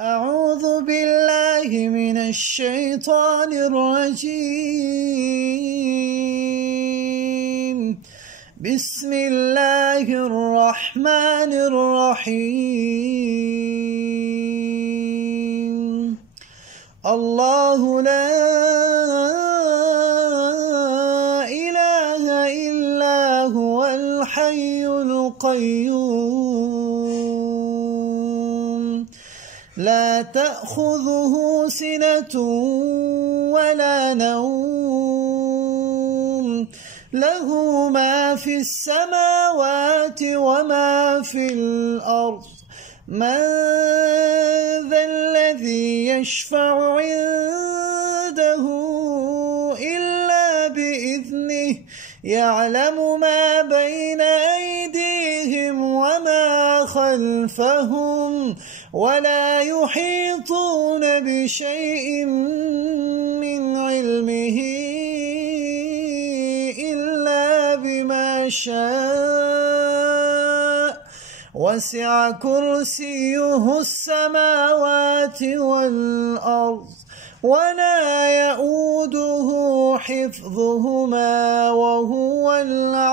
أعوذ بالله من الشيطان الرجيم. بسم الله الرحمن الرحيم. الله لا إله إلا هو الحي القيوم لا تأخذه سنة ولا نوم له ما في السماوات وما في الأرض من ذا الذي يشفع عنده إلا بإذنه يعلم ما بين أيديهم وما خلفهم ولا يحيطون بشيء من علمه إلا بما شاء وسع كرسيه السماوات والأرض ولا يؤوده حفظهما وهو العلي